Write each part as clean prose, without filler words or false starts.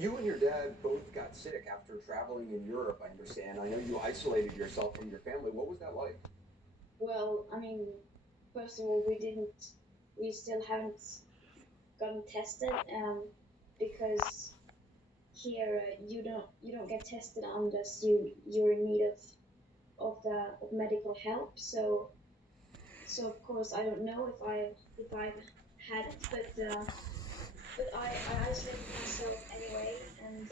You and your dad both got sick after traveling in Europe, I understand. I know you isolated yourself from your family. What was that like? Well, I mean, first of all, we still haven't gotten tested, because here you don't get tested unless you're in need of medical help. So of course I don't know if I've had it, but I isolated myself anyway, and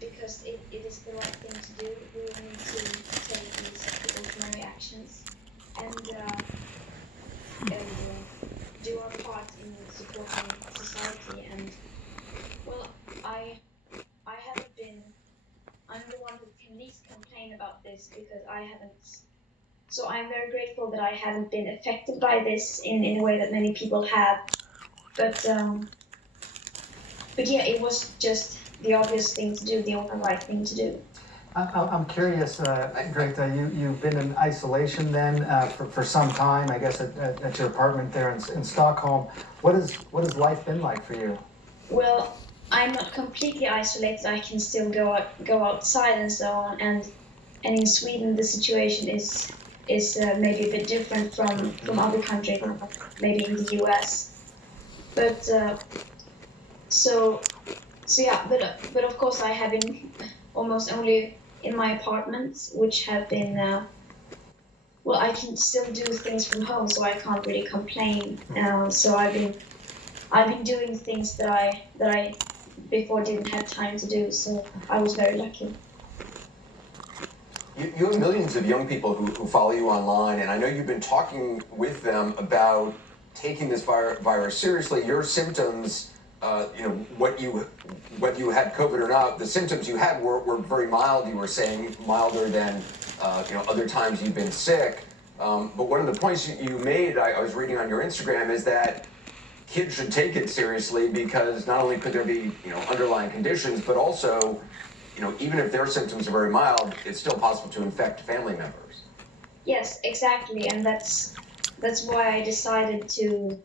because it is the right thing to do. We all need to take these precautionary actions and do our part in supporting society. And well, I I haven't been. I'm the one who can least complain about this because I haven't. So I'm very grateful that I haven't been affected by this in a way that many people have. But but yeah, it was just the obvious thing to do, the only right thing to do. I'm curious, Greta, you've been in isolation then for some time, I guess, at your apartment there in Stockholm. What has life been like for you? Well, I'm not completely isolated. I can still go outside and so on. And in Sweden, the situation is maybe a bit different from other countries, maybe in the US. But so so yeah, but of course I have been almost only in my apartment, which have been well, I can still do things from home, so I can't really complain. So I've been doing things that I before didn't have time to do. So I was very lucky. You have millions of young people who follow you online, and I know you've been talking with them about taking this virus seriously. Your symptoms, whether you had COVID or not, the symptoms you had were very mild. You were saying milder than other times you've been sick. But one of the points you made, I was reading on your Instagram, is that kids should take it seriously because not only could there be underlying conditions, but also even if their symptoms are very mild, it's still possible to infect family members. Yes, exactly, and that's why I decided to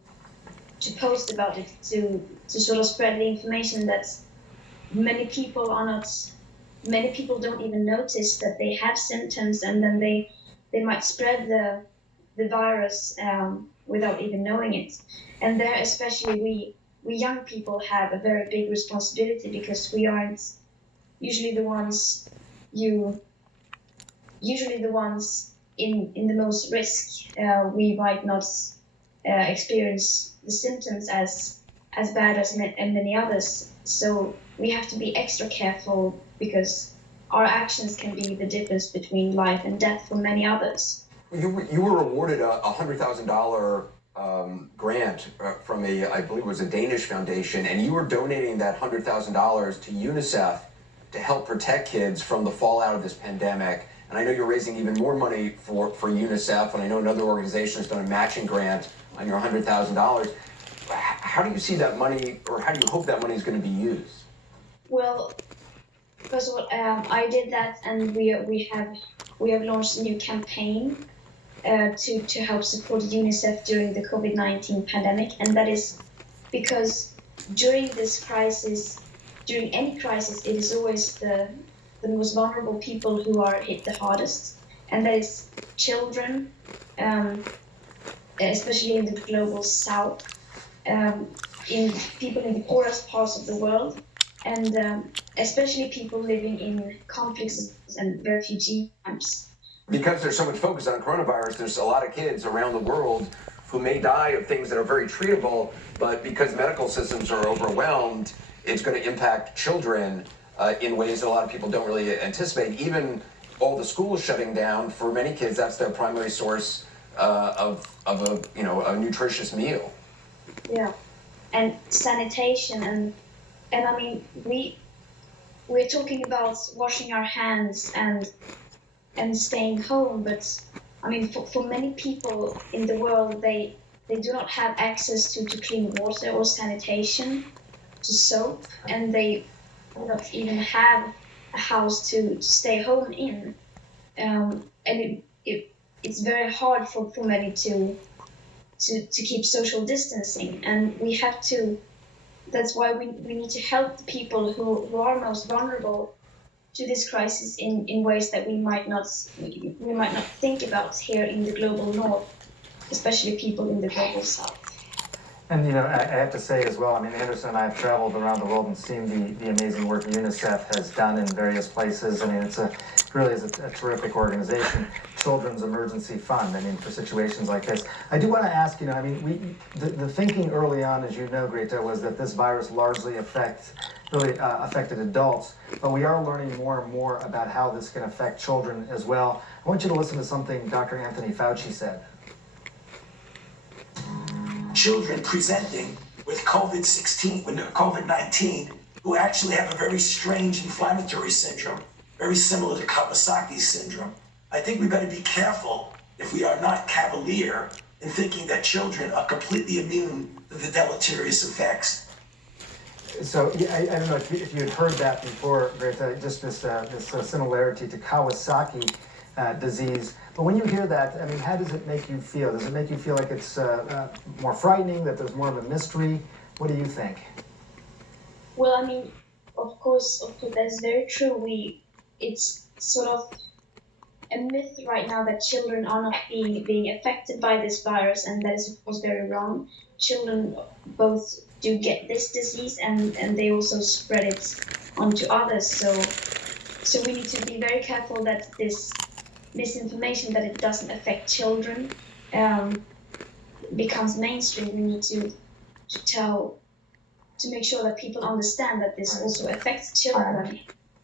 post about it, to sort of spread the information that many people are not many people don't even notice that they have symptoms, and then they might spread the virus without even knowing it. And there, especially we young people have a very big responsibility because we aren't usually the ones you usually the ones in the most risk. We might not experience the symptoms as bad as many others. So we have to be extra careful because our actions can be the difference between life and death for many others. You were awarded a $100,000 grant from I believe it was a Danish foundation, and you were donating that $100,000 to UNICEF to help protect kids from the fallout of this pandemic. And I know you're raising even more money for UNICEF, and I know another organization has done a matching grant on your $100,000. How do you see that money, or how do you hope that money is going to be used? Well, first of all, I did that, and we have launched a new campaign to help support UNICEF during the COVID-19 pandemic, and that is because during this crisis, during any crisis, it is always the most vulnerable people who are hit the hardest, and that is children, especially in the global south, in people in the poorest parts of the world, and especially people living in conflicts and refugee camps. Because there's so much focus on coronavirus, there's a lot of kids around the world who may die of things that are very treatable, but because medical systems are overwhelmed, it's going to impact children in ways that a lot of people don't really anticipate. Even all the schools shutting down, for many kids, that's their primary source of a nutritious meal. Yeah, and sanitation, and I mean we're talking about washing our hands and staying home, but I mean for many people in the world, they do not have access to clean water or sanitation, to soap, and they do not even have a house to stay home in. And it's very hard for many to keep social distancing, and we have to that's why we need to help the people who are most vulnerable to this crisis in ways that we might not think about here in the global north, especially people in the global south. And I have to say as well, I mean, Anderson and I have traveled around the world and seen the amazing work UNICEF has done in various places. I mean, it's really is a terrific organization. Children's Emergency Fund, I mean, for situations like this. I do want to ask, I mean, the thinking early on, as you know, Greta, was that this virus largely affected adults, but we are learning more and more about how this can affect children as well. I want you to listen to something Dr. Anthony Fauci said. Children presenting with COVID-19, who actually have a very strange inflammatory syndrome, very similar to Kawasaki's syndrome. I think we better be careful if we are not cavalier in thinking that children are completely immune to the deleterious effects. So I don't know if you had heard that before, Greta, just this similarity to Kawasaki disease. But when you hear that, I mean, how does it make you feel? Does it make you feel like it's more frightening, that there's more of a mystery? What do you think? Well, I mean, of course, that's very true. It's sort of a myth right now that children are not being affected by this virus, and that is of course very wrong. Children both do get this disease, and they also spread it onto others. So we need to be very careful that this misinformation that it doesn't affect children becomes mainstream. We need to make sure that people understand that this also affects children.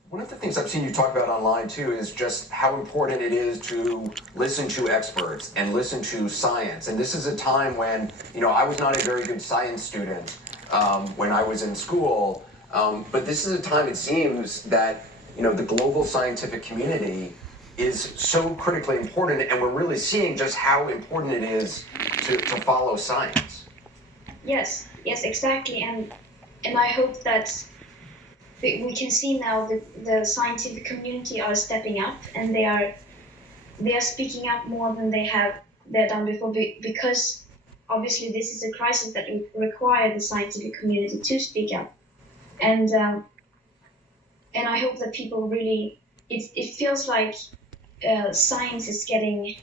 One of the things I've seen you talk about online too is just how important it is to listen to experts and listen to science. And this is a time when, I was not a very good science student when I was in school, but this is a time, it seems, that, the global scientific community is so critically important, and we're really seeing just how important it is to follow science. Yes, exactly. And I hope that we can see now that the scientific community are stepping up, and they are speaking up more than they've done before, because obviously this is a crisis that requires the scientific community to speak up. And I hope that people really, it feels like science is getting,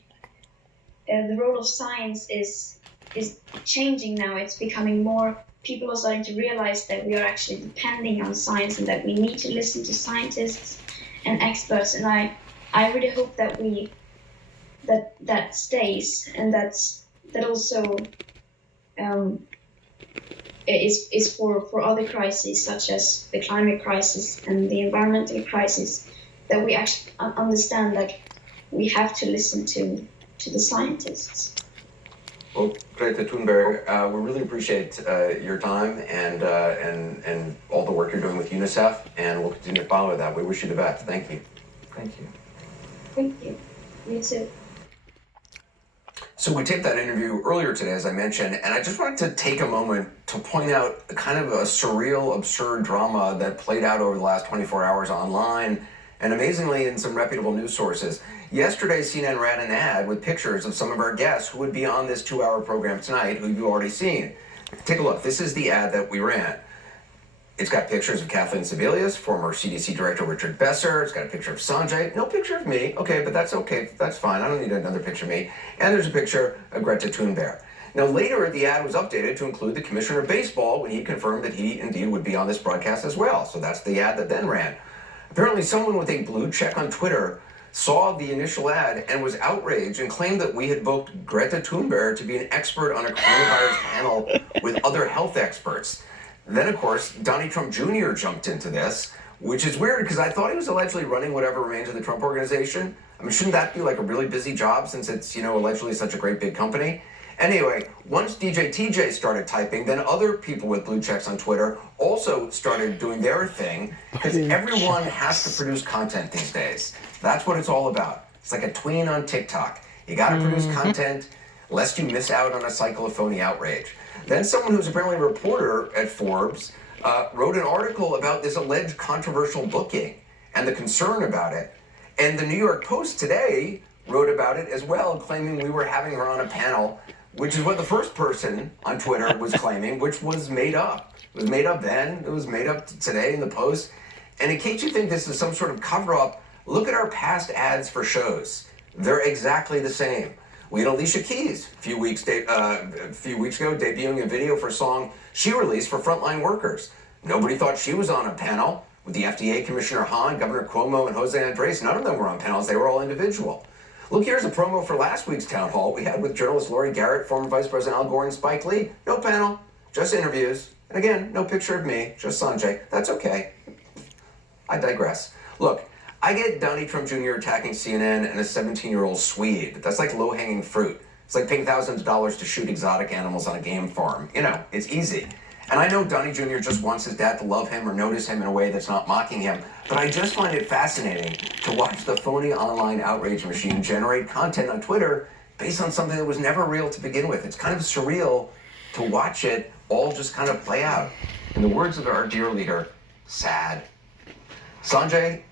the role of science is changing now. It's becoming more, people are starting to realize that we are actually depending on science, and that we need to listen to scientists and experts. And I really hope that that stays, and that also is for other crises, such as the climate crisis and the environmental crisis, that we actually understand that we have to listen to the scientists. Well, Greta Thunberg, we really appreciate your time and all the work you're doing with UNICEF, and we'll continue to follow that. We wish you the best. Thank you. Thank you. Thank you. You too. So we taped that interview earlier today, as I mentioned, and I just wanted to take a moment to point out kind of a surreal, absurd drama that played out over the last 24 hours online, and amazingly in some reputable news sources. Yesterday, CNN ran an ad with pictures of some of our guests who would be on this 2-hour program tonight, who you've already seen. Take a look. This is the ad that we ran. It's got pictures of Kathleen Sebelius, former CDC Director Richard Besser. It's got a picture of Sanjay. No picture of me. Okay, but that's okay. That's fine. I don't need another picture of me. And there's a picture of Greta Thunberg. Now, later, the ad was updated to include the Commissioner of Baseball when he confirmed that he indeed would be on this broadcast as well. So that's the ad that then ran. Apparently, someone with a blue check on Twitter saw the initial ad and was outraged and claimed that we had booked Greta Thunberg to be an expert on a coronavirus panel with other health experts. Then, of course, Donnie Trump Jr. jumped into this, which is weird because I thought he was allegedly running whatever remains of the Trump Organization. I mean, shouldn't that be like a really busy job since it's, allegedly such a great big company? Anyway, once DJ TJ started typing, then other people with blue checks on Twitter also started doing their thing, because everyone has to produce content these days. That's what it's all about. It's like a tween on TikTok. You gotta produce content lest you miss out on a cycle of phony outrage. Then someone who's apparently a reporter at Forbes wrote an article about this alleged controversial booking and the concern about it. And the New York Post today wrote about it as well, claiming we were having her on a panel which is what the first person on Twitter was claiming, which was made up. It was made up then, it was made up today in the Post. And in case you think this is some sort of cover-up, look at our past ads for shows. They're exactly the same. We had Alicia Keys a few weeks ago debuting a video for a song she released for frontline workers. Nobody thought she was on a panel with the FDA Commissioner Hahn, Governor Cuomo, and Jose Andres. None of them were on panels. They were all individual. Look, here's a promo for last week's town hall we had with journalist Lori Garrett, former Vice President Al Gore, and Spike Lee. No panel, just interviews. And again, no picture of me, just Sanjay. That's okay. I digress. Look, I get Donnie Trump Jr. attacking CNN and a 17-year-old Swede, but that's like low-hanging fruit. It's like paying thousands of dollars to shoot exotic animals on a game farm. You know, it's easy. And I know Donnie Jr. just wants his dad to love him or notice him in a way that's not mocking him, but I just find it fascinating to watch the phony online outrage machine generate content on Twitter based on something that was never real to begin with. It's kind of surreal to watch it all just kind of play out. In the words of our dear leader, sad. Sanjay,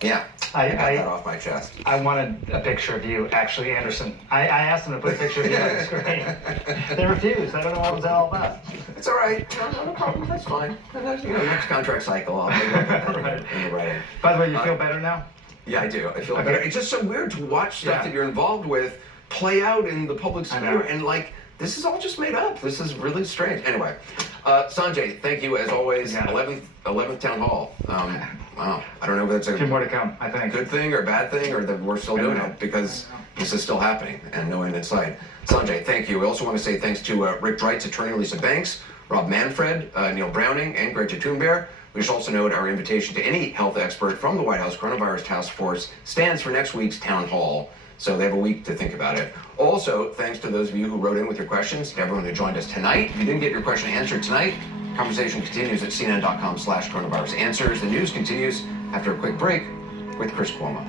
yeah, I got that off my chest. I wanted a picture of you, actually, Anderson. I asked them to put a picture of you on the screen. They refused. I don't know what was that all about. It's all right. No problem. That's fine. Next contract cycle, I'll maybe I'll put that in the writing. By the way, you feel better now? Yeah, I do. I feel better. It's just so weird to watch stuff that you're involved with play out in the public sphere, and like, this is all just made up. This is really strange. Anyway, Sanjay, thank you as always. 11th town hall. Wow, I don't know if that's a 2 more to come, I think. Good thing or bad thing, or that we're still doing it because this is still happening and no end in sight. Sanjay, thank you. We also want to say thanks to Rick Dreit's attorney Lisa Banks, Rob Manfred, Neil Browning, and Greta Thunberg. We should also note our invitation to any health expert from the White House Coronavirus Task Force stands for next week's town hall. So they have a week to think about it. Also, thanks to those of you who wrote in with your questions, to everyone who joined us tonight. If you didn't get your question answered tonight, conversation continues at cnn.com/coronavirus answers. The news continues after a quick break with Chris Cuomo.